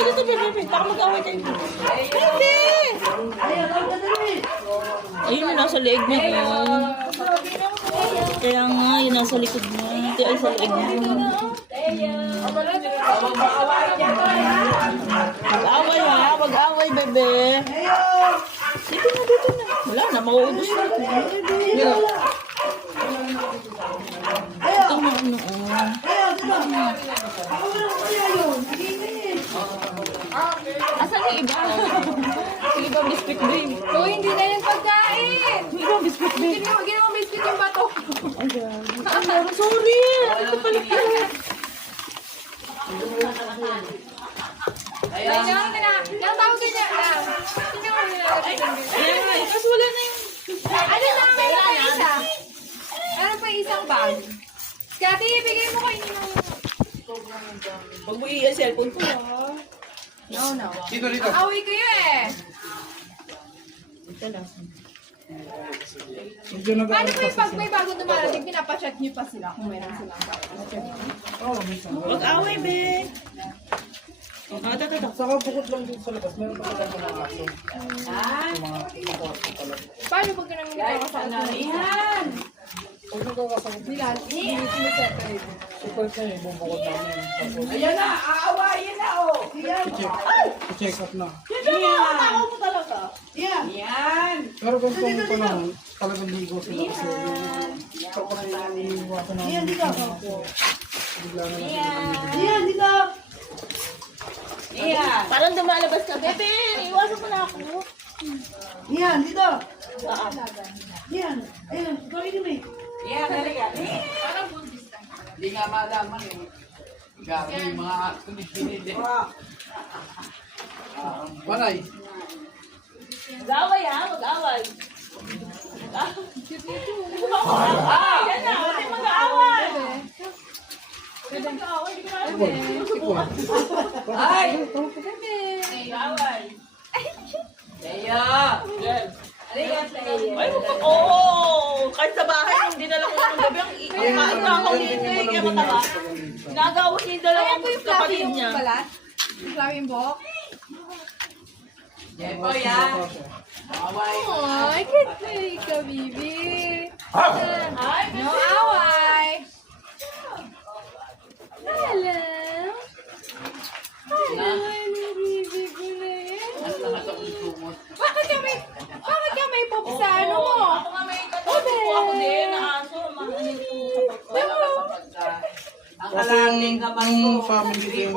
dito, bebe. Baka mag-away tayo. Bebe! Ayun na, nasa leeg niya. Kaya nga, yun nasa likod niya. Ito ay sa leeg niya. Mag-away ha, mag-away, bebe. Dito na, dito na. Wala na, mauubos na. Ito na, asan yung iba? Yung iba biscuit, babe. Oh, hindi na yung pagkain. Yung iba biscuit, babe. Ginawa biscuit yung bato. Sorry. Ito pala yun. Ayun, yung tawag niya. Ayan, kasi wala na yung... Ano na, meron pa isa. Meron pa isang bag. Kati, ibigay mo kayo ng... Huwag mo yung cellphone ko, ha? No. Dito. Away kayo eh. Ito lang. Medyo nag- Paano po yung pag may bago dumarating, pinapacheck niyo pa sila kung meron silang Huwag away, be. Ito. Saka bukod lang dito sa labas, meron pa talaga mga aso. Paano pag ganang nagkakasama? Ihan! Pag nagkakasakit, Sila, siniseparate. super na yung bubukod namin. Tapos, Ayan na, aawayin na, oh. i-check up na. Ako mo talaga. Yan. Pero ganito mo pa naman, talagang ligo sila kasi tapos iniiwasan namin. Yan, dito. Bigla na lang. Yan, dito. Parang dumalabas ka, bebe. Iwasan mo na ako. Yan, dito. Yan. Ayun, gawin mo eh. Hindi nga malaman eh. Gabi yung mga pinili. Manay, Mag-away, ha? Mag-away. Yan na. Huwag tayo mag-away. Ay! Mag-away. Leia! Ay, oo. Kahit sa bahay, hindi na lang ng gabi. Ang ikaw hindi kaya mataba. Nagawa niya yung dalawang kapatid niya. balat? Yung flowing box? Yepo yan! Ay, kasi ka, bibi. No away. Hello. Hello, ano bibi ko na yan? Bakit ka may pop sa ano mo? Ako nga may katapo ako din na aso. Ang kalating kamay ko. family ko yung